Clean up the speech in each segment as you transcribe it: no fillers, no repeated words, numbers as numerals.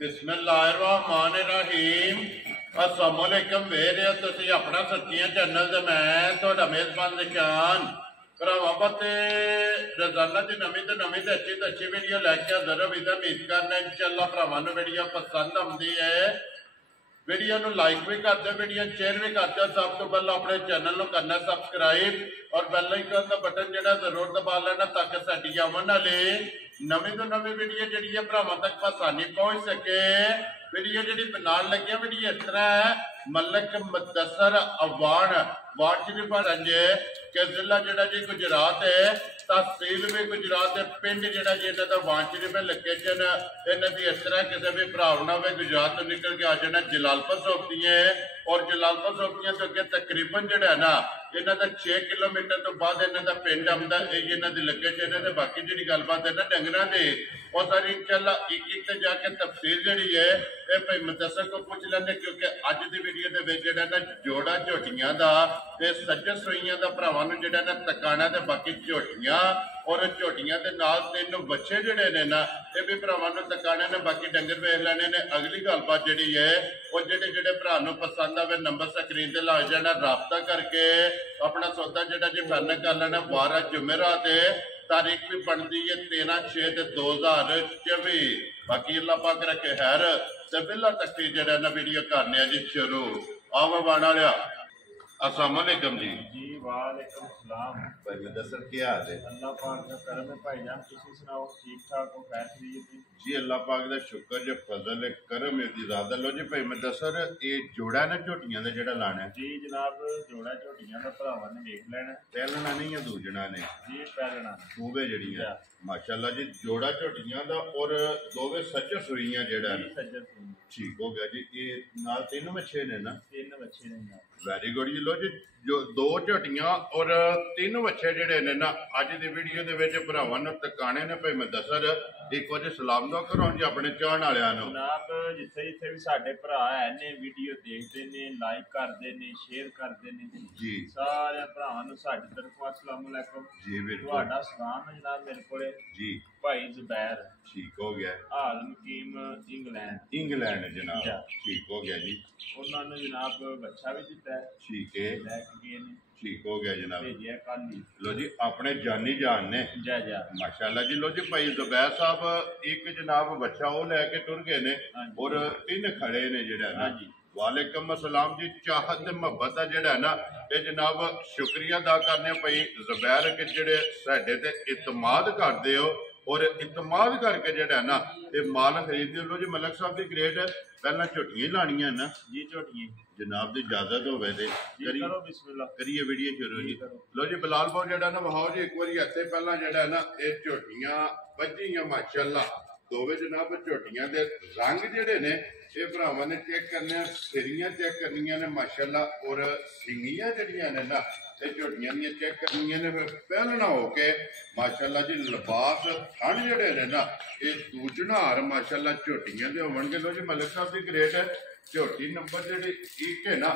बिस्मिल्लाहिर्रहमानिर्रहीम अस्सलाम वालेकुम वेरे तुसी अपना सच्चियां चैनल ते मैं तुहाडा मेजबान निशान भरावां बते रोजाना दी नवीं ते अच्छी वीडियो लैके हाज़र होई ते उम्मीद करना इंशाअल्लाह भरावां नूं वीडियो पसंद आउंदी है। वीडियो नूं लाइक भी कर दो, वीडियो शेयर भी कर दो। सब तो पहले अपने चैनल नूं करना सब्सक्राइब और बेल आइकन का बटन जिहड़ा जरूर दबा लेना ताकि साडी आवन वाली नवीं तो नवीं वीडियो जिहड़ी है भरावां तक आसानी पहुंच सके। वीडियो जिहड़ी बनाउण लगे वीडियो इस तरह है, मलिक मुदस्सर अवान वार्ड शरीफगंज के जिला जिहड़ा जी गुजरात है, तहसील भी गुजरात है, पिंड जिहड़ा जी इन्हां दा वार्ड शरीफ लोकेशन इन्हां दी इस तरह किसी भी भरा ना होवे गुजरात तो निकल के आ जाना जलालपुर सोपती है और जलालपुर सोपतियां तो अगे तकरीबन जिहड़ा है ना इन्हां दा 6 किलोमीटर तो बाद इन्हां दा पिंड आउंदा है। इन्हां दी लोकेशन है। बाकी जिहड़ी गलबात है ना डंगरां दे और सारी इंशाअल्लाह एक ते जाके तफसील जिहड़ी है ये भाई मुदस्सर को पूछ लेंगे, क्योंकि अज की वीडियो के विच जिहड़ा ना जोड़ा झोटियां दा ते सज्जर सोईयां दा भरावां नूं जिहड़ा ना तकाना ते बाकी झोटियां और झोटियां दे नाल 3 बच्चे जिहड़े ने ना ये भी भरावां नूं तकाने ने, बाकी डंगर वेख लेने ने। अगली गलबात जिहड़ी है वो जिहड़े जिहड़े भरा नूं पसंद आवे नंबर स्क्रीन ते ला जाना, राबता करके अपना सौदा जिहड़ा जी फाइनल कर लेना। 12 जुमेरात तारीख भी बनती है 13/6/2024। बाकी अल्लाह पाक रखे खैर ते बिल्ला तक जिहड़ा ना वीडियो करने जी शुरू। आओ बाणा लिया। अस्सलाम वालेकुम जी। जी वालेकुम सलाम। भाई मुदस्सर क्या हाल है? अल्लाह पाक का करम है भाईजान, तुसी सुनाओ ठीक ठाक हो? खैर खैरियत है जी, अल्लाह पाक दा शुक्र जो फजल है करम है दी ज़्यादा। लो जी भाई मुदस्सर ये जोड़ा ना झोटियां दा जेड़ा लाना है जी जनाब, जोड़ा झोटियां दा भरावां ने देख लेना। पहलना नहीं है दूजना ने जी पहलना खूबे जड़ियां माशाल्लाह जी। जोड़ा झोटियां दा और दोवे सच्चे सुईयां जेड़ा जी सज्जर सिंह ठीक हो गया जी। ये नाल 3 बच्चे ने ना? 3 बच्चे ने ना। वेरी गुड जी। लो जी जो 2 झोटियां और 3 बच्चे जिहड़े ने ना अज दी वीडियो दे विच भरावां नूं तकाने ने। भाई मुदस्सर एक बार सलाम दो करो जी अपने चाहण वालियां नूं। जनाब जिथे जिथे भी साडे भरा है ने वीडियो देखते ने, लाइक करते ने, शेयर करते ने जी, सारे भरावां नूं साडी तरफों अस्सलाम वालेकुम जी बिल्कुल। तुहाडा सलाम है जनाब मेरे कोले जी भाई जुबैर ठीक हो गया। आलम कीम इंग्लैंड जनाब ठीक हो गया जी। उन्होंने जनाब बच्चा भी दिता है, ठीक है लैके गए ने, ठीक हो गया जनाब। भेजिया कल ही। लो जी अपने जानी जान ने जय जय माशाल्लाह जी। लो जी भाई जुबैर साहब एक जनाब बच्चा वो लैके टुर गए ने और 3 खड़े ने जेड़ा ना। वालेकुम अस्सलाम जी। चाहत मुहब्बत का जेड़ा ना ये जनाब शुक्रिया अदा करने भाई जुबैर के जेड़े साडे ते इतमाद करदे हो और इतमाद करके जेड़ा ना ये माल खरीदते हो। लो जी मलक साहब की ग्रेट पहला झोटियां लानियां ना जी झोटियां जनाब की इजाजत होवे ते करो बिस्मिल्लाह करिए वीडियो शुरू जी। लो जी बिलाल भाव जेड़ा ना वहाओ जी एक बार इत्थे पहला जेड़ा ना ये झोटियां बजियां माशाल्लाह दोवे जनाब झोटियां दे रंग जेड़े ने ये भरावां ने चेक करने, सिरियां चेक करनियां ने माशाल्लाह और सिंगियां जेड़ियां ने ना ये झोटियां दी चेक करनियां ने। फिर पहलना होके माशाल्लाह जी लिबास थन जेड़े ने ना ये दूजना हार माशाल्लाह झोटियां दे होवणगे। लो जी मलिक साहब दी ग्रेट है झोटी नंबर जेह्ड़ी एक है ना आ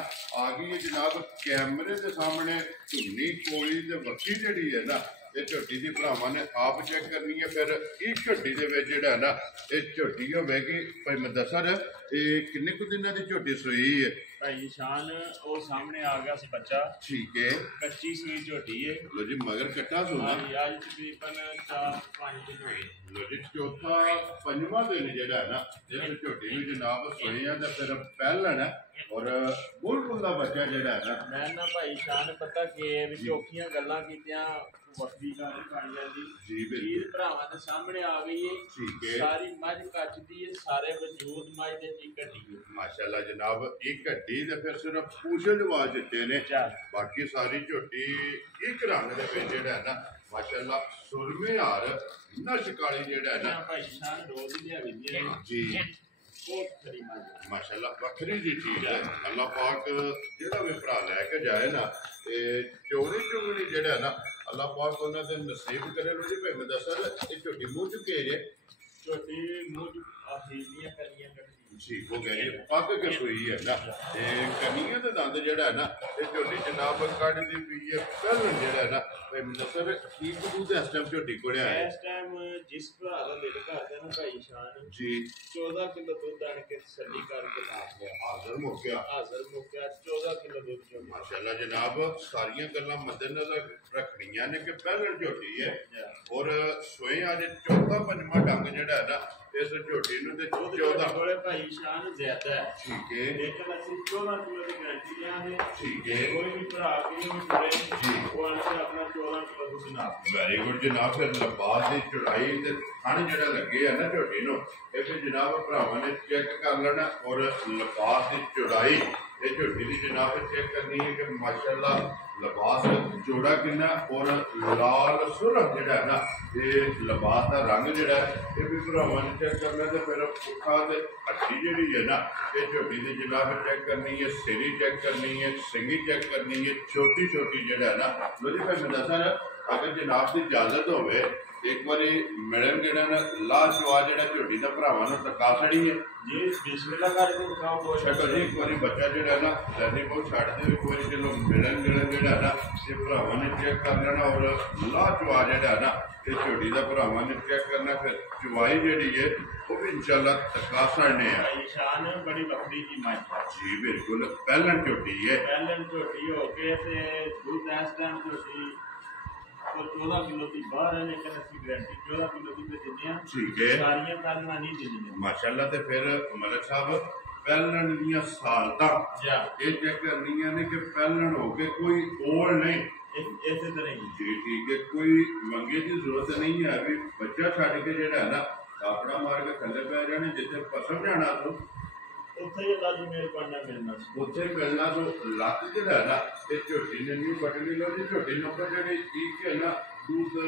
गई है जनाब कैमरे के सामने धुनी कोली ते वक्की जेह्ड़ी है ना ये झोटी की भरावां ने आप चेक करनी है। फिर इस झोटी दे विच जेह्ड़ा ना ये झोटी होवेगी भाई मुदस्सर ये किन्ने कुछ दिनों की झोटी सूई है? भाई निशान वो सामने आ गया बच्चा, ठीक है कच्ची सुई झोटी है। लो जी मगर कट्टा सूना आज तकरीबन 4-5 दिन हुए। लो जी चौथा पंजवां दिन जेह्ड़ा है ना इस झोटी नूं जनाब सूइयां ते फिर पहलन है और बुलबुल दा बच्चा जेह्ड़ा है ना मैं ना भाई शान पता कि औखियां गल्लां कीतियां वक्री गल पाई जांदी जी चीज भरावां दे सामने आ गई है। ठीक है सारी मझ कच्च दी है, सारे वजूद मझ दे ची कट्टी है माशाल्लाह जनाब एक घट्टी ते फिर सिर्फ पूछल जवाब दिते ने, बाकी सारी झोटी एक रंग दे विच जेह्ड़ा है ना माशाल्लाह सुरमे हार नश काली जेह्ड़ा है ना भाई शान रोज ही लिया जी बहुत खरी मझ माशाल्लाह वखरी जी चीज है। अल्लाह पाक जेड़ा भी भरा लैके जाए ना ते चोरी चुगड़ी जेड़ा है ना अल्लाह पाक उन्हां दे नसीब करे। लो जी भाई मुदस्सर ये झोटी मुंह चुके जे ਝੋਟੀ ਮੂੰਹ ਆਹੀਲੀਆਂ ਕਰੀਆਂ ਕੱਢੀ ਠੀਕ ਹੋ ਗਿਆ ਜੀ ਪੱਕ ਕੇ ਸੋਈ ਹੈ ਨਾ ਤੇ ਕੰਨੀਆਂ ਦੇ ਦੰਦ ਜਿਹੜਾ ਹੈ ਨਾ ਇਹ ਝੋਟੀ ਜਨਾਬ ਕੱਢਦੀ ਪਈ ਹੈ ਪਹਿਲਾਂ ਜਿਹੜਾ ਹੈ ਨਾ ਭਾਈ ਮੁੰਦਰ ਕੀ ਕਬੂਤ ਇਸ ਟਾਈਮ ਝੋਟੀ ਕੋੜਿਆ ਹੈ ਇਸ ਟਾਈਮ ਜਿਸ ਭਰਾ ਦਾ ਦਿਲ ਕਰਦਾ ਨਾ ਭਾਈ ਸ਼ਾਨ ਜੀ 14 ਕਿਲੋ ਦੁੱਧ ਆਣ ਕੇ ਤਸੱਲੀ ਕਰਕੇ ਲਾ ਗਿਆ ਹਾਜ਼ਰ ਮੁੱਕਿਆ 14 ਕਿਲੋ ਦੁੱਧ ਚੋਂ ਮਾਸ਼ਾਅੱਲਾ ਜਨਾਬ ਸਾਰੀਆਂ ਗੱਲਾਂ ਮੱਦੇਨਜ਼ਰ ਰੱਖਣੀਆਂ ਨੇ ਕਿ ਪਹਿਲਾਂ ਝੋਟੀ ਹੈ ਔਰ ਸੋਏ ਅੱਜ ਚੌਥਾ ਪੰਜਵਾਂ ਡੰਗ ਜਿਹੜਾ ਹੈ ਨਾ ਇਸ ਝੋਟੀ ਨੂੰ ਤੇ 14 ਕੋਲੇ ਭਾਈ ਸ਼ਾਨ ਜ਼ਿਆਦਾ ਹੈ ਠੀਕ ਹੈ ਲੇਕਿਨ ਅਸੀਂ 14 ਕਿਲੋ ਦੀ ਗਾਰੰਟੀ ਦਿਆਂਗੇ ਠੀਕ ਹੈ ਕੋਈ ਵੀ ਭਰਾ ਕਿਉਂ ਵੀ ਜੁੜੇ ਉਹ ਆਣ ਕੇ ਆਪਣਾ 14 ਕਿਲੋ ਦੁੱਧ ਨਾਪ ਵੈਰੀ ਗੁੱਡ ਜਨਾਬ ਫਿਰ ਲਬਾਸ ਦੀ ਚੜਾਈ ਤੇ ਥਣ ਜਿਹੜਾ ਲੱਗੇ ਆ ਨਾ ਝੋਟੀ ਨੂੰ ਇਹ ਫਿਰ ਜਨਾਬ ਭਰਾਵਾਂ ਨੇ ਚੈੱਕ ਕਰ ਲੈਣਾ ਔਰ ਲਬਾਸ ਦੀ ਚੜਾਈ ਇਹ ਝੋਟੀ ਦੀ ਜਨਾਬ ਚੈੱਕ ਕਰਨੀ ਹੈ ਕਿ ਮਾਸ਼ਾਅੱਲਾ ਲਬਾਸ ਚੌੜਾ ਕਿੰਨਾ ਔਰ ਲਾਲ ਸੁਰਖ ਜਿਹੜਾ ਹੈ ਨਾ ਇਹ ਲਬਾਸ ਦਾ ਰੰਗ ਜਿਹੜਾ ਇਹ ਵੀ ਭਰਾਵਾਂ ਨੇ ਚੈੱਕ ਕਰਨਾ ਤੇ ਫਿਰ ਪੁੱਠਾ ਤੇ ਹੱਡੀ ਜਿਹੜੀ ਹੈ ਨਾ ਇਹ ਝੋਟੀ ਦੀ ਜਨਾਬ ਚੈੱਕ ਕਰਨੀ ਹੈ ਸਿਰੀ ਚੈੱਕ ਕਰਨੀ ਹੈ ਸਿੰਗੀ ਚੈੱਕ ਕਰਨੀ ਹੈ ਛੋਟੀ ਛੋਟੀ ਜਿਹੜਾ ਹੈ ਨਾ ਲੋ ਜੀ ਫਿਰ ਮੈਂ ਦੱਸਾਂ ਅਗਰ ਜਨਾਬ ਦੀ ਇਜਾਜ਼ਤ ਹੋਵੇ ਇੱਕ ਵਾਰੀ ਮਿਲਣ ਜਿਹੜਾ ਨਾ ਲਾਜਵਾਬ ਜਿਹੜਾ ਝੋਟੀ ਦਾ ਭਰਾਵਾਂ ਨੂੰ ਟਕਾ ਛੜੀ ਹੈ ਜੀ ਬਿਸਮਿਲ੍ਲਾ ਕਰਕੇ ਦਿਖਾਓ ਦੋ ਛੱਡੋ ਜੀ ਇੱਕ ਵਾਰੀ ਬੱਚਾ ਜਿਹੜਾ ਨਾ ਲੈਣੀ ਬਹੁਤ ਛੱਡ ਦੇ ਇੱਕ ਵਾਰੀ ਚਲੋ ਮਿਲਣ ਜਿਹੜਾ ਨਾ ਇਹ ਭਰਾਵਾਂ ਨੇ ਚੈੱਕ ਕਰ ਲੈਣਾ ਔਰ ਲਾਜਵਾਬ ਜਿਹੜਾ ਨਾ ਇਹ ਝੋਟੀ ਦਾ ਭਰਾਵਾਂ ਨੇ ਚੈੱਕ ਕਰਨਾ ਫਿਰ ਚਵਾਈ ਜਿਹੜੀ ਹੈ ਉਹ ਵੀ ਇਨਸ਼ਾਅੱਲਾ ਟਕਾ ਛੜਨੇ ਆ ਸ਼ਾਨ ਬੜੀ ਵੱਖਰੀ ਜੀ ਮਾਈ ਜੀ ਬਿਲਕੁਲ ਪਹਿਲਾਂ ਝੋਟੀ ਹੈ ਪਹਿਲਾਂ ਝੋਟੀ ਹੋ ਕੇ ਤੇ ਦੁੱਧ ਇਸ ਟਾਈਮ ਝੋਟੀ 14 ਕਿਲੋ ਦੀ ਬਾਹਰ ਹੈ ਲੇਕਿਨ ਅਸੀਂ ਗਾਰੰਟੀ 14 ਕਿਲੋ ਦੀ ਦਿੰਦੇ ਹਾਂ ਠੀਕ ਹੈ ਸਾਰੀਆਂ ਕਰਨਾ ਨਹੀਂ ਦਿੰਦੀਆਂ ਮਾਸ਼ਾਅੱਲਾ ਤੇ ਫਿਰ ਮਲਕ ਸਾਹਿਬ ਪਹਿਲਾਂ ਦੀਆਂ ਸਾਲਤਾਂ ਇਹ ਚੈੱਕ ਕਰਨੀਆਂ ਨੇ ਕਿ ਪਹਿਲਾਂ ਹੋ ਕੇ ਕੋਈ ਓਲ ਨਹੀਂ ਇਸੇ ਤਰ੍ਹਾਂ ਹੀ ਜੀ ਠੀਕ ਹੈ ਕੋਈ ਮੰਗੇ ਦੀ ਜ਼ਰੂਰਤ ਨਹੀਂ ਹੈ ਵੀ ਬੱਚਾ ਛੱਡ ਕੇ ਜਿਹੜਾ ਹੈ ਨਾ ਆਪਣਾ ਮਾਰ ਕੇ ਥੱਲੇ ਪੈ ਜਾਣੇ ਜਿੱਥੇ ਪਸਮ ਜਾਣਾ ਤੋਂ ਉੱਥੇ ਹੀ ਅੱਲਾਹ ਦੀ ਮਿਹਰਬਾਨੀ ਨਾਲ ਮਿਲਣਾ ਸੀ ਉੱਥੇ ਮਿਲਣਾ ਤੋਂ ਲੱਤ ਜਿਹੜਾ ਹੈ ਨਾ ਇਹ ਝੋਟੀ ਨੇ ਨਹੀਂ ਪਟਣੀ ਲੋ ਜੀ ਝੋਟੀ ਨੰਬਰ ਜਿਹੜੀ ਠੀਕ ਹੈ ਨਾ ਦੁੱਧ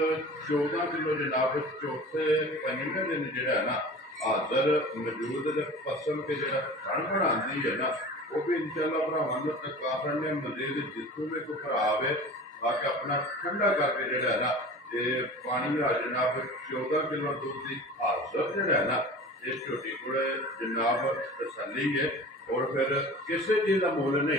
14 ਕਿਲੋ ਜਨਾਬ ਚੌਥੇ ਪੰਜਵੇਂ ਦਿਨ ਜਿਹੜਾ ਹੈ ਨਾ ਹਾਜ਼ਰ ਮੌਜੂਦ ਤੇ ਪਸਮ ਕੇ ਜਿਹੜਾ ਖਣ ਬਣਾਉਂਦੀ ਹੈ ਨਾ ਉਹ ਵੀ ਇਨਸ਼ਾਅੱਲਾ ਭਰਾਵਾਂ ਨੂੰ ਤਕਾਫਰ ਨੇ ਮਜ਼ੀਦ ਜਿੱਥੋਂ ਵੀ ਕੋਈ ਭਰਾ ਆਵੇ ਆ ਕੇ ਆਪਣਾ ਠੰਡਾ ਕਰਕੇ ਜਿਹੜਾ ਹੈ ਨਾ ਇਹ ਪਾਣੀ ਦਾ ਜਨਾਬ 14 ਕਿਲੋ ਦੁੱਧ ਦੀ ਹਾਜ਼ਰ ਜਿਹੜਾ ਹੈ ਨਾ ਇਹ ਝੋਟੀ ਕੋਲੇ ਜਨਾਬ ਤਸੱਲੀ ਹੈ ਔਰ ਫਿਰ ਕਿਸੇ ਚੀਜ਼ ਦਾ ਮੁੱਲ ਨਹੀਂ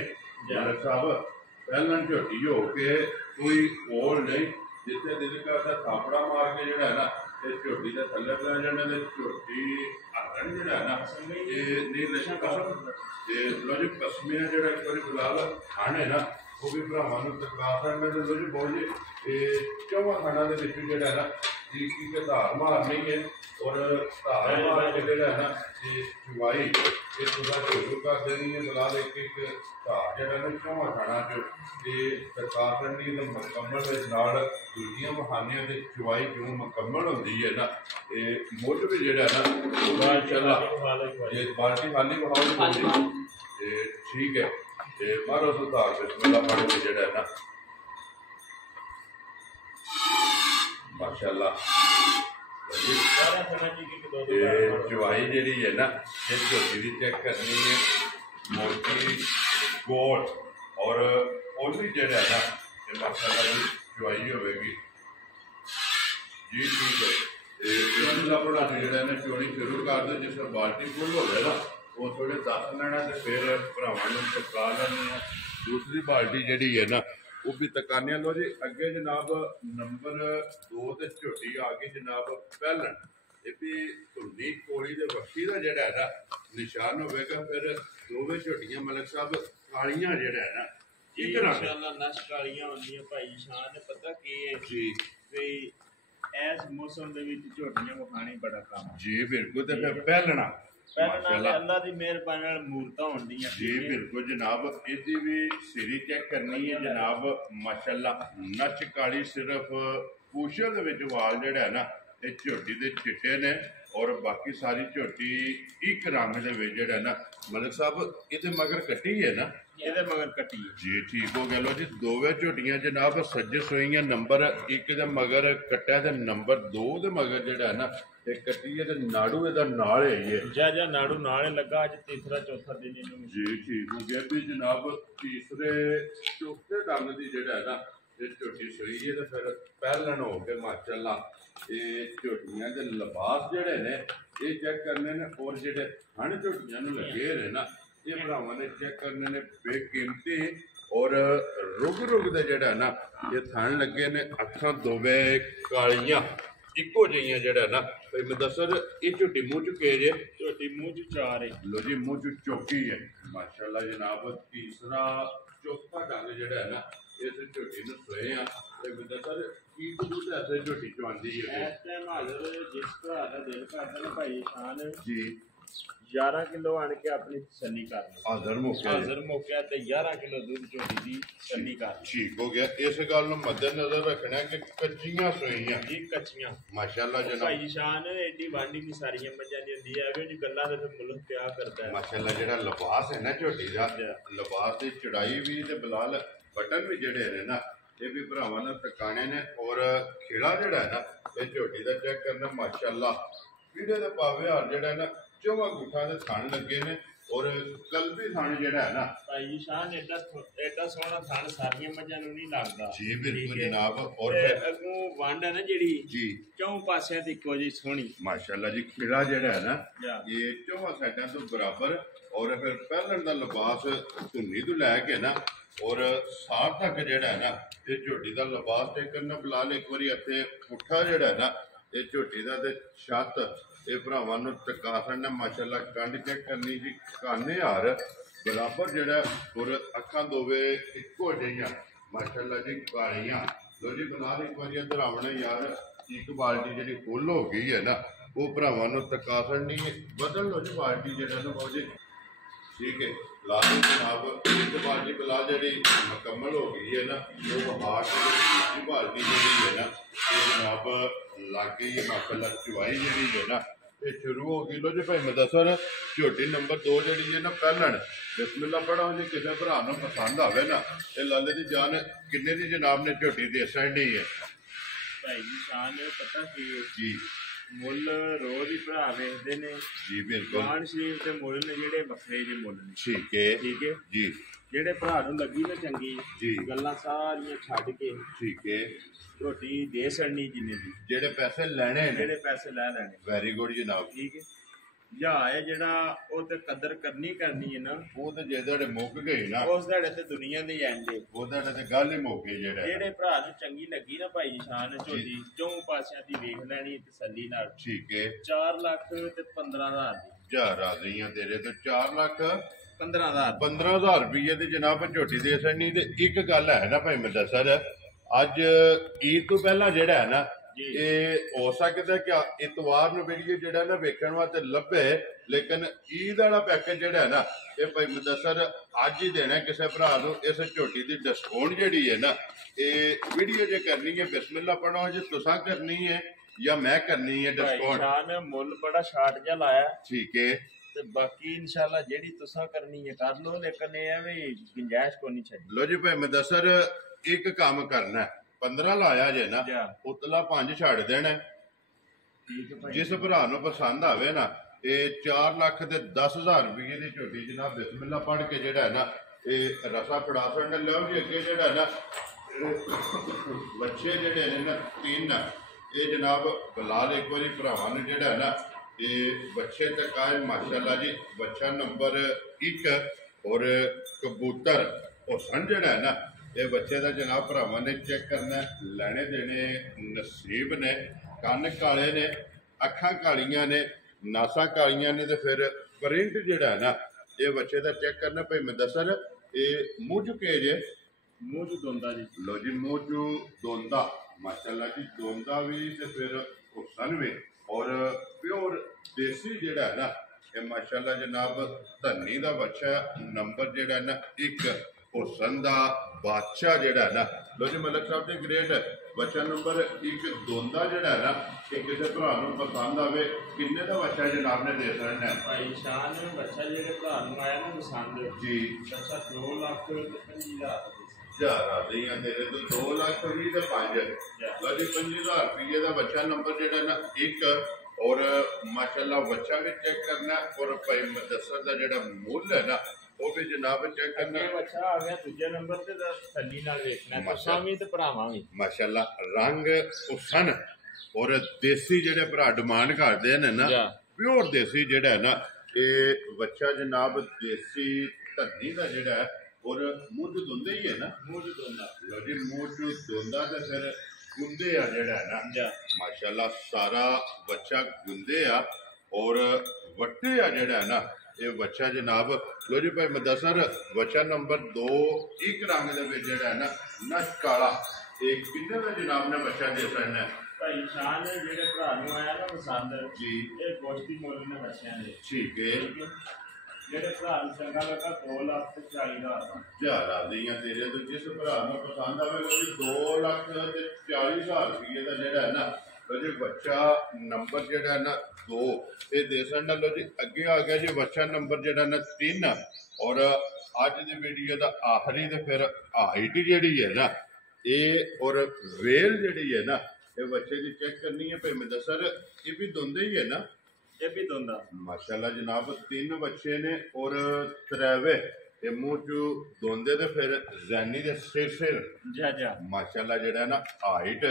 ਜਨਾਬ ਸਾਹਿਬ ਪਹਿਲਾਂ ਝੋਟੀ ਹੋ ਕੇ ਕੋਈ ਹੋਰ ਨਹੀਂ ਜਿੱਥੇ ਦਿਲ ਕਰਦਾ ਥਾਪੜਾ ਮਾਰ ਕੇ ਜਿਹੜਾ ਹੈ ਨਾ ਇਹ ਝੋਟੀ ਦੇ ਥੱਲੇ ਪੈ ਜਾਣਾ ਤੇ ਝੋਟੀ ਹੱਥਣ ਜਿਹੜਾ ਹੈ ਨਾ ਇਹ ਨਹੀਂ ਲੱਛਾ ਕਸਮ ਤੇ ਲੋ ਜੀ ਕਸਮੀਆਂ ਜਿਹੜਾ ਇੱਕ ਵਾਰੀ ਗੁਲਾਬ ਖਾਣੇ ਨਾ ਉਹ ਵੀ ਭਰਾਵਾਂ ਨੂੰ ਤਕਾਫਰ ਨੇ ਲੋ ਜੀ ਬਹੁਤ ਜੀ ਇਹ ਚੌਵਾਂ ਖਾਣਾ ਦੇ ਵਿੱਚ ਜਿਹੜਾ ਹੈ ਨਾ ਕੀ ਕੇ ਧਾਰ ਮਾਰਨੀ ਹੈ ਔਰ ਧਾਰ ਮਾਰ ਕੇ ਜਿਹੜਾ ਹੈ ਨਾ ਇਹ ਚੁਵਾਈ ਇਹ ਸੁਬਾ ਸ਼ੁਰੂ ਕਰ ਦੇਣੀ ਹੈ ਬਲਾਲ ਇੱਕ ਧਾਰ ਜਿਹੜਾ ਨਾ ਚੌਵਾਂ ਖਾਣਾ ਚ ਇਹ ਸਰਕਾਰ ਕਰਨੀ ਤਾਂ ਮੁਕੰਮਲ ਦੇ ਨਾਲ ਦੂਜੀਆਂ ਬਹਾਨੀਆਂ ਦੇ ਚੁਵਾਈ ਕਿਉਂ ਮੁਕੰਮਲ ਹੁੰਦੀ ਹੈ ਨਾ ਇਹ ਮੁੱਢ ਵੀ ਜਿਹੜਾ ਨਾ ਉਹਦਾ ਇਨਸ਼ਾਅੱਲਾ ਇਹ ਬਾਲਟੀ ਖਾਲੀ ਬਹਾਉ ਤੇ ਠੀਕ ਹੈ ਤੇ ਮਾਰੋ ਸੁਧਾਰ ਬਿਸਮਿਲ੍ਲਾ ਪੜ੍ਹ ਕੇ ਜਿਹੜਾ ਨਾ ਮਾਸ਼ਾਅੱਲਾ ਇਹ ਚਵਾਈ ਜਿਹੜੀ ਹੈ ਨਾ ਇਹ ਝੋਟੀ ਦੀ ਚੈੱਕ ਕਰਨੀ ਹੈ ਮੋਟੀ ਗੋਲ ਔਰ ਉਹ ਵੀ ਜਿਹੜਾ ਹੈ ਨਾ ਇਹ ਮਾਸ਼ਾਅੱਲਾ ਦੀ ਚਵਾਈ ਹੋਵੇਗੀ ਜੀ ਠੀਕ ਹੈ ਇਹ ਆਪਣਾ ਜਿਹੜਾ ਨਾ ਚੋਰੀ ਸ਼ੁਰੂ ਕਰ ਦੇ ਜਿਸ ਬਾਲਟੀ ਫੁੱਲ ਹੋ ਜਾਏ ਨਾ ਉਹ ਥੋੜੇ 10 ਲੈਣਾ ਤੇ ਫਿਰ ਭਰਾਵਾਂ ਨੂੰ ਟਕਾ ਲੈਣੀ ਹੈ ਦੂਸਰੀ ਬਾਲਟੀ ਜਿਹੜੀ ਹੈ ਨਾ ਉਹ ਵੀ ਤਕਾਨਿਆਂ ਲੋ ਜੀ ਅੱਗੇ ਜਨਾਬ ਨੰਬਰ 2 ਤੇ ਝੋਟੀ ਆ ਗਈ ਜਨਾਬ ਪਹਿਲਣ ਇਹ ਵੀ ਧੁੰਦੀ ਕੋਲੀ ਦੇ ਵੱਖੀ ਦਾ ਜਿਹੜਾ ਹੈ ਨਾ ਨਿਸ਼ਾਨ ਹੋਵੇਗਾ ਫਿਰ ਦੋਵੇਂ ਝੋਟੀਆਂ ਮਲਕ ਸਾਹਿਬ ਕਾਲੀਆਂ ਜਿਹੜਾ ਹੈ ਨਾ ਇਹ ਇਨਸ਼ਾਅੱਲਾ ਨਸ਼ ਕਾਲੀਆਂ ਹੁੰਦੀਆਂ ਭਾਈ ਸ਼ਾਨ ਨੇ ਪਤਾ ਕੀ ਹੈ ਜੀ ਵੀ ਇਸ ਮੌਸਮ ਦੇ ਵਿੱਚ ਝੋਟੀਆਂ ਵਿਖਾਣੀ ਬੜਾ ਕੰਮ ਜੀ ਬਿਲਕੁਲ ਤੇ ਫਿਰ ਪਹਿਲਣਾ ਪਹਿਲਾਂ ਅੱਲਾ ਦੀ ਮਿਹਰਬਾਨੀ ਨਾਲ ਮੂਰਤਾਂ ਹੁੰਦੀਆਂ ਜੀ ਬਿਲਕੁਲ ਜਨਾਬ ਇਹਦੀ ਵੀ ਸਿਰੀ ਚੈੱਕ ਕਰਨੀ ਹੈ ਜਨਾਬ ਮਾਸ਼ਾਅੱਲਾ ਨੱਚ ਕਾਲੀ ਸਿਰਫ ਪੂਛਾਂ ਦੇ ਵਿੱਚ ਵਾਲ ਜਿਹੜਾ ਹੈ ਨਾ ਇਹ ਝੋਟੀ ਦੇ ਚਿੱਟੇ ਨੇ ਔਰ ਬਾਕੀ ਸਾਰੀ ਝੋਟੀ ਇੱਕ ਰੰਗ ਦੇ ਵਿੱਚ ਜਿਹੜਾ ਨਾ ਮਲਕ ਸਾਹਿਬ ਇਹਦੇ ਮਗਰ ਕੱਟੀ ਹੈ ਨਾ ਇਹਦੇ ਮਗਰ ਕੱਟੀ ਜੀ ਠੀਕ ਹੋ ਗਿਆ ਲੋ ਜੀ ਦੋਵੇਂ ਝੋਟੀਆਂ ਜਨਾਬ ਸੱਜੇ ਸੋਈਆਂ ਨੰਬਰ 1 ਦੇ ਮਗਰ ਕੱਟਿਆ ਤੇ ਨੰਬਰ 2 ਦੇ ਮਗਰ ਜਿਹੜਾ ਹੈ ਨਾ ਇਹ ਕੱਟੀ ਹੈ ਤੇ ਨਾੜੂ ਇਹਦਾ ਨਾਲ ਹੈ ਇਹ ਜਾ ਨਾੜੂ ਨਾਲ ਲੱਗਾ ਅੱਜ ਤੀਸਰਾ ਚੌਥਾ ਦਿਨ ਇਹਨੂੰ ਜੀ ਠੀਕ ਹੋ ਗਿਆ ਵੀ ਜਨਾਬ ਤੀਸਰੇ ਚੌਥੇ ਡੰਗ ਦੀ ਜਿਹੜਾ ਹੈ ਨਾ ये झोटी सूई है तो फिर पहलन हो के माशाल्लाह ये झोटियां के लिबास जड़े ने ये चेक करने ने और जेडे थन झोटियां नूं लगे ने ना ये भरावां ने चेक करने ने बेकीमती और रुग रुग दे जेड़ा ना ये थन लगे ने अखां दोवे कालियां इको जिहियां जेड़ा ना भाई मुदस्सर ये झोटी मूँह चुके जे झोटी मूँह च चार है लो जी मूँह च चौकी है माशाल्लाह जनाब तीसरा चौथा डंग जेड़ा है ना इस झोटी नूं सोए आ ते मुदस्सर की दूध ऐसे झोटी चों आंदी है इस टाइम हाज़र जिस भरा दा दिल करदा ना भाई शान जी 11 किलो आन के अपनी तसल्ली कर लो हाज़र मौके ते 11 किलो दूध झोटी दी तसल्ली कर लो ठीक हो गया इस गल नूं मद्देनजर रखना है कि कच्चियां सोईयां जी कच्चियां माशाल्लाह जनाब भाई शान एडी वांडी नहीं सारियां मज्जां दी हुंदी है एवें जी गल्लां ते मुल्क क्या करदा है माशाल्लाह जेड़ा लिबास है ना झोटी दा लिबास दी चढ़ाई भी ते बिलाल बटन भी जेड़े ने ना ये भी भरावां ने टकाने ने और खिला जेड़ा है ना ये झोटी दा चेक करना माशाल्लाह पीढ़े दे पावे हाल जेड़ा है ना चौवा गुठा दे थन लगे ने और कलबी थन जेड़ा है ना भाई शान एडा सोहना थान सारियां मज्जां नूं नहीं लगदा जी बिल्कुल जनाब और ते अगों वंड है ना जेड़ी जी चौं पासियां ते इक्को जी सोहनी माशाल्लाह जी खिला जेड़ा है ना या। ये चौवा साइडां तो बराबर और फिर पहलन दा लिबास धुन्नी तो लैके ना और सार तक जेड़ा है ना ये झोटी दा लिबास चेक करना बिलाल एक बारी इत्थे पुट्ठा जेड़ा है ना ये झोटी दा ते छत ये भरावां नूं टका छड़ना माशाल्लाह कंड चेक करनी जी काने हार बराबर जेड़ा और अखां दोवे इक्को जिहियां माशाल्लाह जी कालियां लो जी बिलाल एक बारी इधर आवना यार एक बाल्टी जेह्ड़ी फुल हो गई है ना वो भरावां नूं टका छड़नी बदल लो जी बाल्टी जेड़ा ना जी ठीक है लाल जनाब एक बाल्टी बिलाल जी मुकम्मल हो गई है ना वो बाहर दूसरी बाल्टी जी है ना ये जनाब लग गई है माशाल्लाह चुवाई जी है ना ये शुरू हो गई लो जी भाई मुदस्सर झोटी नंबर 2 जी है ना पहलन बिस्मिल्लाह पढ़ो जी किसी भरा नूं पसंद आवे ना ये लाले दी जान किन्ने दी जनाब ने झोटी दे छड़नी है भाई जी शान पता की जी मुੱਲ रोज ही भरा वेखदे ने जी बिल्कुल खान शरीफ ਦੇ ਮੁੱਲ ਨੇ ਜਿਹੜੇ ਵੱਖਰੇ ਜਿਹੇ ਮੁੱਲ ਨੇ ठीक है ਠੀਕ ਹੈ जी ਜਿਹੜੇ ਭਰਾ ਨੂੰ ਲੱਗੀ ਨਾ ਚੰਗੀ ਜੀ। ਗੱਲਾਂ ਸਾਰੀਆਂ ਛੱਡ ਕੇ ठीक है ਝੋਟੀ ਦੇ ਸੜਨੀ ਜਿੰਨੇ ਦੀ जेड़े पैसे लेने ने ਜਿਹੜੇ ਪੈਸੇ ਲੈ ਲੈਣੇ वेरी गुड जनाब ਠੀਕ ਹੈ ਜਾਂ ਹੈ ਜਿਹੜਾ ਉਹ ਤੇ ਕਦਰ ਕਰਨੀ ਹੈ ਨਾ वो तो जेड़े मुक गए ना ਉਸ ਦਿਹਾੜੇ ਤੇ ਦੁਨੀਆ ਦੇ ਐਂਡ ਹੈ ਉਹਦਾ ਤੇ ਗੱਲ ਹੀ ਮੁੱਕ ਗਈ ਜਿਹੜਾ ਜਿਹੜੇ ਭਰਾ ਨੂੰ ਚੰਗੀ ਲੱਗੀ ਨਾ ਭਾਈ ਸ਼ਾਨ ਝੋਟੀ ਚੌਂ ਪਾਸਿਆਂ ਦੀ ਵੇਖ ਲੈਣੀ ਤਸੱਲੀ ਨਾਲ ठीक है 4 ਲੱਖ ਤੇ 15,000 ਦੀ जा राजियां तेरे तो 4 लाख 15,000 15,000 रुपये ਦੀ ਜਨਾਬ ਝੋਟੀ ਦੇ ਸੜਨੀ ਤੇ ਇੱਕ ਗੱਲ ਹੈ ਨਾ ਭਾਈ ਮੁਦੱਸਰ ਅੱਜ ਈਦ ਤੋਂ ਪਹਿਲਾਂ ਜਿਹੜਾ ਹੈ ਨਾ ਜੀ। ਇਹ ਹੋ ਸਕਦਾ ਕਿ ਇਤਵਾਰ ਨੂੰ ਵੀਡੀਓ ਜਿਹੜਾ ਨਾ ਵੇਖਣ ਵਾਸਤੇ ਲੱਭੇ ਲੇਕਿਨ ਈਦ ਵਾਲਾ ਪੈਕੇਜ ਜਿਹੜਾ ਹੈ ਨਾ ਇਹ ਭਾਈ ਮੁਦੱਸਰ ਅੱਜ ਹੀ ਦੇਣਾ ਕਿਸੇ ਭਰਾ ਨੂੰ ਇਸ ਝੋਟੀ ਦੀ ਡਿਸਕਾਊਂਟ ਜਿਹੜੀ ਹੈ ਨਾ ਇਹ ਵੀਡੀਓ ਜੇ ਕਰਨੀ ਹੈ ਬਿਸਮਿਲ੍ਲਾ ਪੜੋ ਜੇ ਤੁਸੀਂ ਕਰਨੀ ਹੈ ਜਾਂ ਮੈਂ ਕਰਨੀ ਹੈ ਭਾਈ ਡਿਸਕਾਊਂਟ ਸ਼ਾਨ ਮੁੱਲ ਬੜਾ ਸ਼ਾਰਟ ਜਿਹਾ ਲਾਇਆ ਠੀਕ ਹੈ ਤੇ ਬਾਕੀ ਇਨਸ਼ਾਅੱਲਾ ਜਿਹੜੀ ਤੁਸੀਂ ਕਰਨੀ ਹੈ ਕਰ ਲਓ ਲੇਕਿਨ ਇਹ ਹੈ ਵੀ ਗੁੰਜਾਇਸ਼ ਕੋਈ ਨਹੀਂ ਛੱਡੀ ਲੋ ਜੀ ਭਾਈ ਮੁਦੱਸਰ ਇੱਕ ਕੰਮ ਕਰਨਾ 15 ਲਾਇਆ ਜੇ ਨਾ ਜਾ। ਉਤਲਾ 5 ਛੱਡ ਦੇਣਾ ਠੀਕ ਹੈ ਭਾਈ ਜਿਸ ਭਰਾ ਨੂੰ ਪਸੰਦ ਆਵੇ ਨਾ ਇਹ 4 ਲੱਖ ਤੇ 10,000 ਰੁਪਏ ਦੀ ਝੋਟੀ ਜਨਾਬ ਬਿਸਮਿਲ੍ਲਾ ਪੜ੍ਹ ਕੇ ਜਿਹੜਾ ਹੈ ਨਾ ਇਹ ਰਸਾ ਫੜਾ ਸਕਣ ਲਓ ਜੀ ਅੱਗੇ ਜਿਹੜਾ ਹੈ ਨਾ ਬੱਚੇ ਜਿਹੜੇ ਨੇ ਨਾ 3 ਇਹ ਜਨਾਬ ਬਿਲਾਲ ਇੱਕ ਵਾਰੀ ਭਰਾਵਾਂ ਨੂੰ ਜਿਹੜਾ ਹੈ ਨਾ ਇਹ ਬੱਚੇ ਤੱਕ ਆਏ ਮਾਸ਼ਾਅੱਲਾ ਜੀ ਬੱਚਾ ਨੰਬਰ 1 ਔਰ ਕਬੂਤਰ ਉਹ ਸਨ ਜਿਹੜਾ ਹੈ ਨਾ ਇਹ ਬੱਚੇ ਦਾ ਜਨਾਬ ਭਰਾਵਾਂ ਨੇ ਚੈੱਕ ਕਰਨਾ ਲੈਣੇ ਦੇਣੇ ਨਸੀਬ ਨੇ ਕੰਨ ਕਾਲੇ ਨੇ ਅੱਖਾਂ ਕਾਲੀਆਂ ਨੇ ਨਾਸਾਂ ਕਾਲੀਆਂ ਨੇ ਤੇ ਫਿਰ ਪ੍ਰਿੰਟ ਜਿਹੜਾ ਹੈ ਨਾ ਇਹ ਬੱਚੇ ਦਾ ਚੈੱਕ ਕਰਨਾ ਭਾਈ ਮੁਦੱਸਰ ਇਹ ਮੂੰਹ ਚੁੱਕੇ ਜੇ ਮੂੰਹ ਚ ਦੋਂਦਾ ਜੀ ਲੋ ਜੀ ਮੂੰਹ ਚੋਂ ਦੋਂਦਾ ਮਾਸ਼ਾਅੱਲਾ ਜੀ ਦੋਂਦਾ ਵੀ ਤੇ ਫਿਰ ਹੁਸਨ ਵੀ ਔਰ ਪਿਓਰ ਦੇਸੀ ਜਿਹੜਾ ਹੈ ਨਾ ਇਹ ਮਾਸ਼ਾਅੱਲਾ ਜਨਾਬ ਧੰਨੀ ਦਾ ਬੱਚਾ ਨੰਬਰ ਜਿਹੜਾ ਨਾ 1 ਹੁਸਨ ਦਾ ਬਾਦਸ਼ਾਹ ਜਿਹੜਾ ਨਾ ਲੋ ਜੀ ਮਲਕ ਸਾਹਿਬ ਦੇ ਗ੍ਰੇਟ ਬੱਚਾ ਨੰਬਰ 1 ਦੋਂਦਾ ਜਿਹੜਾ ਨਾ ਕਿ ਕਿਸੇ ਭਰਾ ਨੂੰ ਪਸੰਦ ਆਵੇ ਕਿੰਨੇ ਦਾ ਬੱਚਾ ਜਨਾਬ ਨੇ ਦੇ ਸਕਣਾ ਹੈ ਭਾਈ ਸ਼ਾਨ ਬੱਚਾ ਜਿਹੜੇ ਭਰਾ ਨੂੰ ਆਇਆ ਨਾ ਪਸੰਦ ਜੀ ਬੱਚਾ 2 ਲੱਖ ਤੇ 50,000 ਜ਼ਿਆਦਾ ਨਹੀਂ ਤੇਰੇ ਤੋਂ 2 ਲੱਖ ਵੀ ਤੇ 5 ਲੋ ਜੀ 50,000 ਰੁਪਏ ਦਾ ਬੱਚਾ ਨੰਬਰ ਜਿਹੜਾ ਨਾ 1 और माशाल्लाह बच्चा भी चेक करना और भाई मुदस्सर का जो मुल है ना ਉਹ ਵੀ ਜਨਾਬ ਚੈੱਕ ਅੱਗੇ ਕਰਨਾ। ਬੱਚਾ ਆ ਗਿਆ ਦੂਜੇ ਨੰਬਰ ਤੇ ਥੱਲੀ ਨਾਲ ਵੇਖਣਾ ਤੁਸਾਂ ਵੀ ਤੇ ਭਰਾਵਾਂ ਵੀ। ਮਾਸ਼ਾਅੱਲਾ ਰੰਗ ਉਸਨ ਔਰ ਦੇਸੀ ਜਿਹੜੇ ਭਰਾ ਡਿਮਾਂਡ ਕਰਦੇ ਨੇ ਨਾ, ਪਿਓਰ ਦੇਸੀ ਜਿਹੜਾ ਹੈ ਨਾ, ਇਹ ਬੱਚਾ ਜਨਾਬ ਦੇਸੀ ਧੰਨੀ ਦਾ ਜਿਹੜਾ ਹੈ ਔਰ ਮੂੰਹ ਚ ਦੁੰਦੇ ਹੀ ਹੈ ਨਾ, ਮੂੰਹ ਚ ਦੋਂਦਾ। ਲੋ ਜੀ ਮੂੰਹ ਚ ਦੁੰਦਾ ਤੇ ਫਿਰ ਗੁੰਦੇ ਆ ਜਿਹੜਾ ਹੈ ਨਾ, ਮਾਸ਼ਾਅੱਲਾ ਸਾਰਾ ਬੱਚਾ ਗੁੰਦੇ ਆ ਔਰ ਵੱਟੇ ਆ ਜਿਹੜਾ ਹੈ ਨਾ ਇਹ ਬੱਚਾ ਜਨਾਬ। ਲੋ ਜੀ ਭਾਈ ਮੁਦੱਸਰ ਬੱਚਾ ਨੰਬਰ 2 ਇੱਕ ਰੰਗ ਦੇ ਵਿੱਚ ਜਿਹੜਾ ਹੈ ਨਾ ਨਸ਼ ਕਾਲਾ, ਇਹ ਕਿੰਨੇ ਦਾ ਜਨਾਬ ਨੇ ਬੱਚਾ ਦੇ ਸਕਣਾ ਭਾਈ ਸ਼ਾਨ ਨੇ ਜਿਹੜੇ ਭਰਾ ਨੂੰ ਆਇਆ ਨਾ ਪਸੰਦ ਜੀ, ਇਹ ਗੋਸ਼ਤੀ ਮੁੱਲ ਨੇ ਬੱਚਿਆਂ ਦੇ। ਠੀਕ ਹੈ। ਜਿਹੜੇ ਭਰਾ ਨੂੰ ਚੰਗਾ ਲੱਗਾ 2,40,000 ਜ਼ਿਆਦਾ ਦੀਆਂ ਤੇਰੇ ਤੋਂ ਜਿਸ ਭਰਾ ਨੂੰ ਪਸੰਦ ਆਵੇ ਉਹ 2,40,000 ਰੁਪਏ ਦਾ ਜਿਹੜਾ ਹੈ ਨਾ ਜੀ ਬੱਚਾ ਨੰਬਰ ਜਿਹੜਾ ਨਾ 2 ਇਹ ਦੇ ਸਕਦਾ। ਲੋ ਜੀ ਅੱਗੇ ਆ ਗਿਆ ਜੀ ਬੱਚਾ ਨੰਬਰ ਜਿਹੜਾ ਨਾ 3 ਔਰ ਅੱਜ ਦੀ ਵੀਡੀਓ ਦਾ ਆਖਰੀ ਤੇ ਫਿਰ ਹਾਈਟ ਜਿਹੜੀ ਹੈ ਨਾ ਇਹ ਔਰ ਵੇਲ ਜਿਹੜੀ ਹੈ ਨਾ ਇਹ ਬੱਚੇ ਦੀ ਚੈੱਕ ਕਰਨੀ ਹੈ। ਭਾਈ ਮੁਦੱਸਰ ਇਹ ਵੀ ਦੁੰਦੇ ਹੀ ਹੈ ਨਾ, ਇਹ ਵੀ ਦੋਂਦਾ ਮਾਸ਼ਾਅੱਲਾ ਜਨਾਬ 3 ਬੱਚੇ ਨੇ ਔਰ ਤਰੇਵੇ ਇਹ ਮੂੰਹ ਚ ਦੋਂਦੇ ਤੇ ਫਿਰ ਜ਼ੈਨੀ ਦੇ ਸਿਰ ਜਾ ਮਾਸ਼ਾਅੱਲਾ ਜਿਹੜਾ ਨਾ ਹਾਈਟ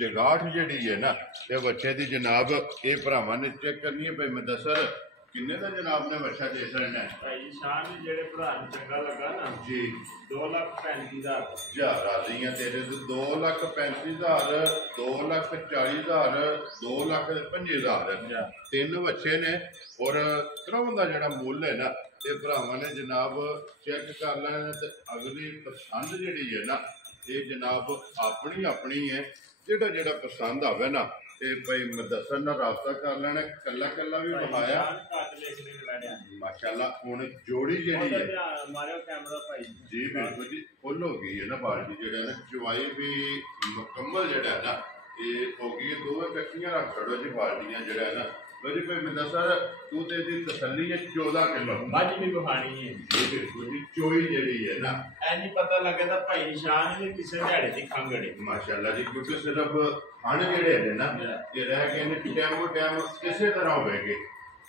ਜਗਾਠ ਜਿਹੜੀ ਹੈ ਨਾ ਇਹ ਬੱਚੇ ਦੀ ਜਨਾਬ ਇਹ ਭਰਾਵਾਂ ਨੇ ਚੈੱਕ ਕਰਨੀ ਹੈ। ਭਾਈ ਮੁਦੱਸਰ ਕਿੰਨੇ ਦਾ ਜਨਾਬ ਨੇ ਬੱਚਾ ਦੇ ਸਕਣਾ ਹੈ? ਭਾਈ ਸ਼ਾਨ ਨੇ ਜਿਹੜੇ ਭਰਾ ਨੂੰ ਚੰਗਾ ਲੱਗਾ ਨਾ ਜੀ 2,35,000 ਜਾ ਰਾਜ਼ੀਆਂ ਤੇਰੇ ਤੋਂ 2,35,000 2,40,000 2,05,000 3 ਬੱਚੇ ਨੇ ਔਰ ਕਰਾਉਣ ਦਾ ਜਿਹੜਾ ਮੁੱਲ ਹੈ ਨਾ ਇਹ ਭਰਾਵਾਂ ਨੇ ਜਨਾਬ ਚੈੱਕ ਕਰ ਲੈਣਾ ਤੇ ਅਗਲੀ ਪਸੰਦ ਜਿਹੜੀ ਹੈ ਨਾ ਇਹ ਜਨਾਬ ਆਪਣੀ ਆਪਣੀ ਹੈ। ਜਿਹੜਾ ਪਸੰਦ ਆਵੇ ਨਾ ਇਹ ਭਾਈ ਮੁਦੱਸਰ ਨਾਲ ਰਾਬਤਾ ਕਰ ਲੈਣਾ, ਕੱਲਾ ਕੱਲਾ ਵੀ ਵਿਖਾਇਆ ਮਾਸ਼ਾਅੱਲਾ। ਹੁਣ ਜੋੜੀ ਜਿਹੜੀ ਹੈ ਮਾਰਿਓ ਕੈਮਰਾ ਭਾਈ ਜੀ ਬਿਲਕੁਲ ਜੀ ਫੁੱਲ ਹੋ ਗਈ ਹੈ ਨਾ ਬਾਲਟੀ ਜਿਹੜਾ ਨਾ ਚਵਾਈ ਵੀ ਮੁਕੰਮਲ ਜਿਹੜਾ ਹੈ ਨਾ ਇਹ ਹੋ ਗਈ ਹੈ। ਦੋਵੇਂ ਕੱਚੀਆਂ ਰੱਖ ਛੱਡੋ ਜੀ ਬਾਲਟੀਆਂ ਜਿਹੜਾ ਹੈ ਨਾ। ਜੀ ਭਾਈ ਮੁਦੱਸਰ ਤੂੰ ਤੇ ਦੀ ਤਸੱਲੀ ਹੈ 14 ਕਿਲੋ ਮੱਝ ਵੀ ਬਹਾਣੀ ਹੈ ਜੀ ਬਿਲਕੁਲ ਜੀ। ਚੋਈ ਜਿਹੜੀ ਹੈ ਨਾ ਐ ਨਹੀਂ ਪਤਾ ਲੱਗਦਾ ਤਾਂ ਭਾਈ ਨਿਸ਼ਾਨ ਨੇ ਕਿਸੇ ਦਿਹਾੜੇ ਦੀ ਖੰਗੜੇ ਮਾਸ਼ਾਅੱਲਾ ਜੀ ਕਿਉਂਕਿ ਸਿਰਫ ਹਣ ਜਿਹੜੇ ਨੇ ਨਾ ਇਹ ਰਹਿ ਗਏ ਨੇ ਟਾਈਮ ਕਿਸੇ ਤਰ੍ਹਾਂ ਹੋਵੇਗੇ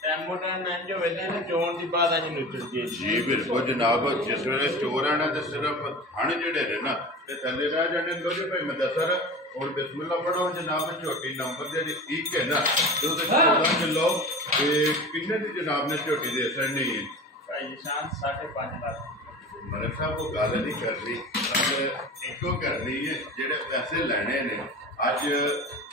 ਟੈਮੋ ਟਾਈਮ ਮੈਂ ਜੋ ਵੇਲੇ ਨੇ ਚੋਣ ਦੀ ਬਾਅਦ ਅਜ ਨੁੱਚੜ ਗਏ ਜੀ ਬਿਲਕੁਲ ਜਨਾਬ। ਜਿਸ ਵੇਲੇ ਚੋਰ ਆਣਾ ਤੇ ਸਿਰਫ ਹਣ ਜਿਹੜੇ ਨੇ ਨਾ ਤੇ ਥੱਲੇ ਰਹਿ ਜਾਣੇ। ਲੋ ਜੀ ਭਾਈ ਮੁਦੱਸਰ और बिस्मिल्लाह पढ़ो जनाब झोटी नंबर ਜਿਹੜੀ ਇੱਕ ਹੈ ਨਾ ਜੋ ਤੇ 14 ਕਿਲੋ ਤੇ ਕਿੰਨੇ ਦੀ ਜਨਾਬ ਨੇ ਝੋਟੀ ਦੇ ਸਕਣੀ ਹੈ? ਭਾਈ ਨਿਸ਼ਾਨ 5.5 ਲੱਖ ਮਲਕ ਸਾਹਿਬ ਉਹ ਗੱਲ ਨਹੀਂ ਕਰਨੀ ਇੱਕੋ ਕਰਨੀ ਹੈ ਜਿਹੜੇ ਪੈਸੇ ਲੈਣੇ ਨੇ ਅੱਜ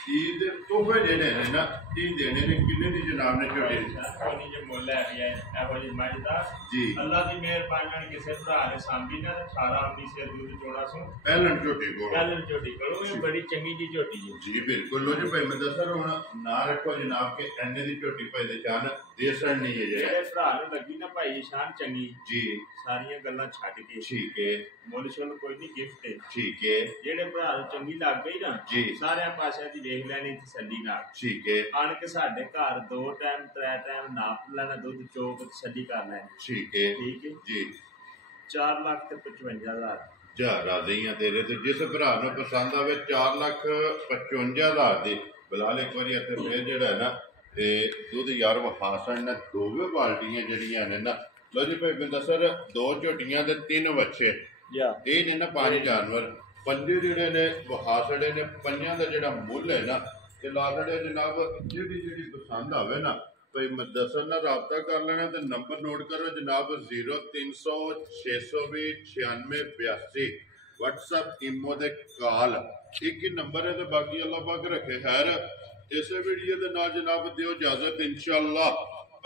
ਈਦ ਦੇ ਤੋਹਫੇ ਜਿਹੜੇ ਨੇ ਨਾ ਕੀ ਦੇਣੇ ਨੇ ਕਿੰਨੇ ਦੀ ਜਨਾਬ ਨੇ ਝੋਟੀ ਕੋਈ ਜੇ ਮੁੱਲ ਹੈ ਵੀ ਇਹੋ ਜਿਹੀ ਮੱਝ ਦਾ ਜੀ ਅੱਲਾ ਦੀ ਮਿਹਰਬਾਨੀ ਨਾਲ ਕਿਸੇ ਭਰਾ ਨੇ ਸਾਂਭੀ ਨਾ 18-19 ਸੇ ਦੁੱਧ ਚੋਣਾ ਸੋ ਪਹਿਲਣ ਝੋਟੀ ਕੋਲ ਪਹਿਲਣ ਝੋਟੀ ਕੋਲ ਇਹ ਬੜੀ ਚੰਗੀ ਜੀ ਝੋਟੀ ਜੀ ਬਿਲਕੁਲ। ਲੋ ਜੀ ਭਾਈ ਮੁਦੱਸਰ ਹੁਣ ਨਾ ਰੱਖੋ ਜਨਾਬ ਕਿ ਐਨੇ ਦੀ ਝੋਟੀ ਭਾਈ ਦੇ ਚਾਨ ਦੇ ਸਣ ਨਹੀਂ ਹੈ ਜਿਹੜੇ ਭਰਾ ਨੂੰ ਲੱਗੀ ਨਾ ਭਾਈ ਨਿਸ਼ਾਨ ਚੰਗੀ ਜੀ ਸਾਰੀਆਂ ਗੱਲਾਂ ਛੱਡ ਕੇ ਠੀਕ ਹੈ ਮੁੱਲ ਸ਼ੁੱਲ ਕੋਈ ਨਹੀਂ ਗਿਫਟ ਹੈ ਠੀਕ ਹੈ ਜਿਹੜੇ ਭਰਾ ਨੂੰ ਚੰਗੀ ਲੱਗ ਗਈ ਨਾ ਜੀ ਸਾਰਿਆਂ ਪਾਸਿਆਂ ਦੀ ਵੇਖ ਲੈਣੀ ਤਸੱਲੀ ਨਾਲ ਠੀਕ ਹੈ ਆਣ ਕੇ ਸਾਡੇ ਘਰ 2 ਟਾਈਮ 3 ਟਾਈਮ ਨਾਪ ਲੈਣਾ ਦੁੱਧ ਚੋਕ ਤਸੱਲੀ ਕਰ ਲੈਣੀ ਠੀਕ ਹੈ ਠੀਕ ਹੈ ਜੀ 4,55,000 ਜਾ ਰਾਜ਼ੀਆਂ ਤੇਰੇ ਤੇ ਜਿਸ ਭਰਾ ਨੂੰ ਪਸੰਦ ਆਵੇ 4,55,000 ਦੀ ਬਿਲਾਲ ਇੱਕ ਵਾਰੀ ਇੱਥੇ ਫੇਰ ਜਿਹੜਾ ਹੈ ਨਾ ਤੇ ਦੁੱਧ ਯਾਰ ਵਹਾਸਣ ਨੇ ਦੋਵੇਂ ਬਾਲਟੀਆਂ ਜਿਹੜੀਆਂ ਨੇ ਨਾ। ਲੋ ਜੀ ਭਾਈ ਮੁਦੱਸਰ 2 ਝੋਟੀਆਂ ਤੇ 3 ਬੱਚੇ ਇਹ ਨੇ ਨਾ 5 ਜਾਨਵਰ ਪੰਜੇ ਜਿਹੜੇ ਨੇ ਵਹਾਸੜੇ ਨੇ ਪੰਜਾਂ ਦਾ ਜਿਹੜਾ ਮੁੱਲ ਹੈ ਨਾ ਤੇ ਲਾਲੜੇ ਜਨਾਬ ਜਿਹੜੀ ਪਸੰਦ ਆਵੇ ਨਾ ਭਾਈ ਮੁਦੱਸਰ ਨਾਲ ਰਾਬਤਾ ਕਰ ਲੈਣਾ ਤੇ ਨੰਬਰ ਨੋਟ ਕਰੋ ਜਨਾਬ 0300 620 9682 WhatsApp ਇਮੋ ਦੇ ਕਾਲ ਇੱਕ ਹੀ ਨੰਬਰ ਹੈ ਤੇ ਬਾਕੀ ਅੱਲਾਹ ਪਾਕ ਰੱਖੇ ਖੈਰ। ਇਸੇ ਵੀਡੀਓ ਦੇ ਨਾਲ ਜਨਾਬ ਦਿਓ ਇਜਾਜ਼ਤ ਇਨਸ਼ਾਅੱਲਾ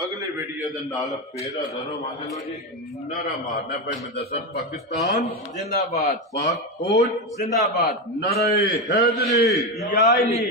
ਅਗਲੇ ਵੀਡੀਓ ਦੇ ਨਾਲ ਫੇਰ ਹਾਜ਼ਰ ਹੋਵਾਂਗੇ। ਲੋ ਜੀ ਨਾਰਾ ਮਾਰਨਾ ਭਾਈ ਮੁਦੱਸਰ ਪਾਕਿਸਤਾਨ जिंदाबाद पाक फौज जिंदाबाद नारे हैदरी या अली